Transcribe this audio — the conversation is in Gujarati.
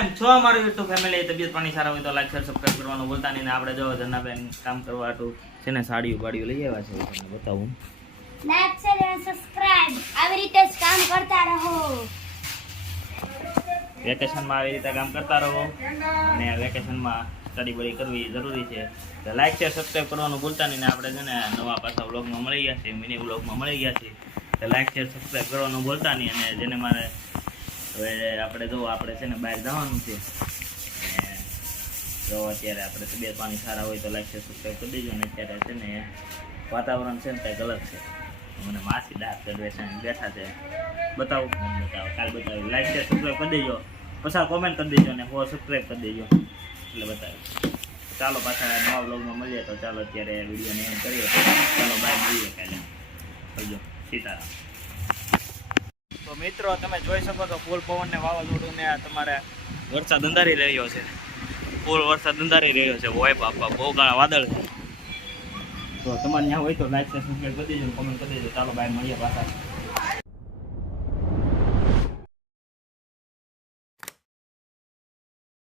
કેમ છો અમારું યુટ્યુબ ફેમિલી? તબિયત પાણી સારા હોય તો લાઈક શેર સબસ્ક્રાઇબ કરવાનું ભૂલતા નહીં. ને આપણે જો ધનાબેન કામ કરવા હાટું છે ને સાડીઓ બાડીઓ લઈ આવ્યા છે, હું તમને બતાવું. લાઈક શેર અને સબસ્ક્રાઇબ આવી રીતે જ કામ કરતા રહો. વેકેશનમાં આવી રીતે કામ કરતા રહો અને વેકેશનમાં સ્ટડી બડી કરવી જરૂરી છે. તો લાઈક શેર સબસ્ક્રાઇબ કરવાનું ભૂલતા નહીં. ને આપણે છે ને નવા પાછા વ્લોગમાં મળી ગયા છે, મિની વ્લોગમાં મળી ગયા છે. તો લાઈક શેર સબસ્ક્રાઇબ કરવાનું ભૂલતા નહીં. અને જેને મારે હવે આપણે જો આપણે છે ને બહાર જવાનું છે, અને જો અત્યારે આપણે તબિયત પાણી સારા હોય તો લાઈક શેર સબસ્ક્રાઇબ કરી દેજો. ને અત્યારે છે ને વાતાવરણ છે ને કંઈક અલગ છે. મને માસી દાંત ચડવે છે, બેઠા છે. બતાવું કાલ બતાવ્યું. લાઈક શેર સબસ્ક્રાઇબ કરી દેજો, પછી કોમેન્ટ કરી દેજો ને સબસ્ક્રાઇબ કરી દેજો એટલે બતાવ્યું. ચાલો પાછા નવા વ્લોગમાં મળીએ. તો ચાલો અત્યારે વિડીયોને એમ કરીએ. ચાલો બાય, મળીએ કાલે. કરજો સીતારામ. તો મિત્રો તમે જોઈ શકો છો ફૂલ પવન ને વાવાઝોડું ને તમારે વરસાદ અંધારી રહ્યો છે. ફૂલ વરસાદ અંધારી રહ્યો છે. હોય બાપા બહુ ગાળા વાદળ છે. તો તમારે ત્યાં હોય તો લાઈક સબસ્ક્રાઇબ કરી દેજો, કોમેન્ટ કરી દેજો. ચાલો બાય, મળીએ પાછા.